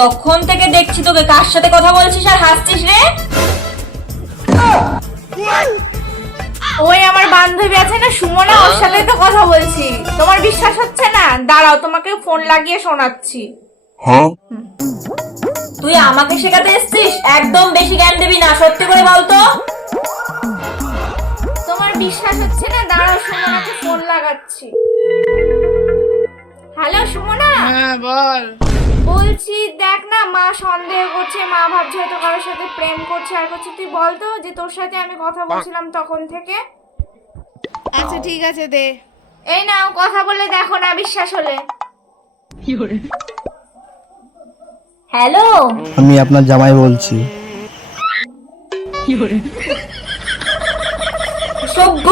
তখন থেকে দেখছি তোকে কার সাথে কথা বলছিস আর হাসছিস রে? ওই আমার বান্ধবী আছে না সুমনা ওর সাথে তো কথা বলছি। তোমার বিশ্বাস হচ্ছে না? দাঁড়াও তোমাকে ফোন লাগিয়ে শোনাচ্ছি। তুই আমাকে শেখাতে এসছিস? একদম বেশি জ্ঞান দিবি না সত্যি করে বলতো তোমার বিশ্বাস হচ্ছে না? দাঁড়াও সুমনাকে ফোন লাগাচ্ছি। হ্যালো সুমনা? হ্যাঁ বল। বলছি দেখ না মা সন্দেহ করছে মা ভাবছে হয়তো কারোর সাথে প্রেম করছে আর করছে। তুই বলতো যে তোর সাথে আমি কথা বলছিলাম তখন থেকে। আচ্ছা ঠিক আছে দে। এই নাও কথা বলে দেখো না বিশ্বাস হলে। হ্যালো? আমি আপনার জামাই বলছি। সভ্য?